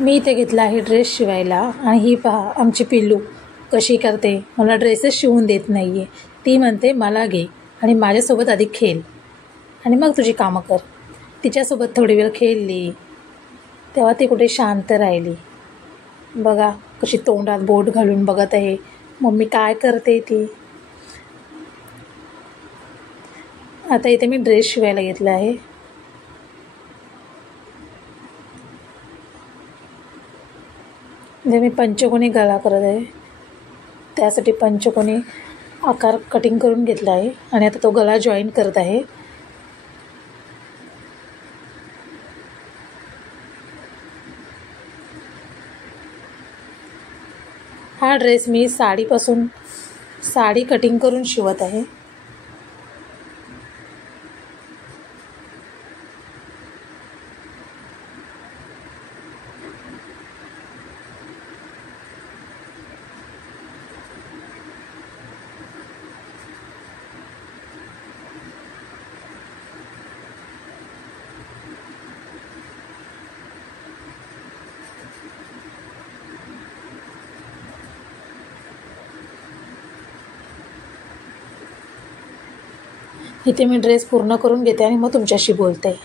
मी इथे घेतला आहे ड्रेस शिवायला आणि ही पहा आमची पिल्लू कशी करते. मला ड्रेसेस शिवून देत नाही आहे. ती म्हणते मला घे आणि माझ्यासोबत आधी खेळ आणि मग तुझी कामं कर. तिच्यासोबत थोडी वेळ खेळली तेव्हा ती कुठे शांत राहिली. बघा कशी तोंडात बोट घालून बघत आहे मम्मी काय करते ती. आता इथे मी ड्रेस शिवायला घेतला आहे. मी पंचकोनी गळा करत आहे. त्यासाठी पंचकोनी आकार कटिंग करून घेतला आहे आणि आता तो गळा जॉईन करत आहे. हा ड्रेस मी साडीपासून साडी कटिंग करून शिवत आहे. इथे मी ड्रेस पूर्ण करून घेते आणि मग तुमच्याशी बोलते.